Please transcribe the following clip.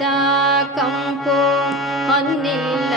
ಸದಾ ಕಂಪು ಹೊಂದಿಲ್ಲ